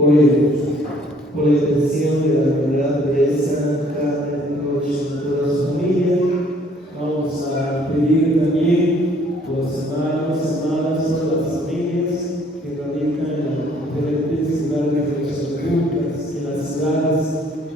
Oremos por la intención de la comunidad de San Carmen con toda su familia. Vamos a pedir también por los hermanos, hermanas, todas las familias que radican en los diferentes lugares de nuestras culturas y en las ciudades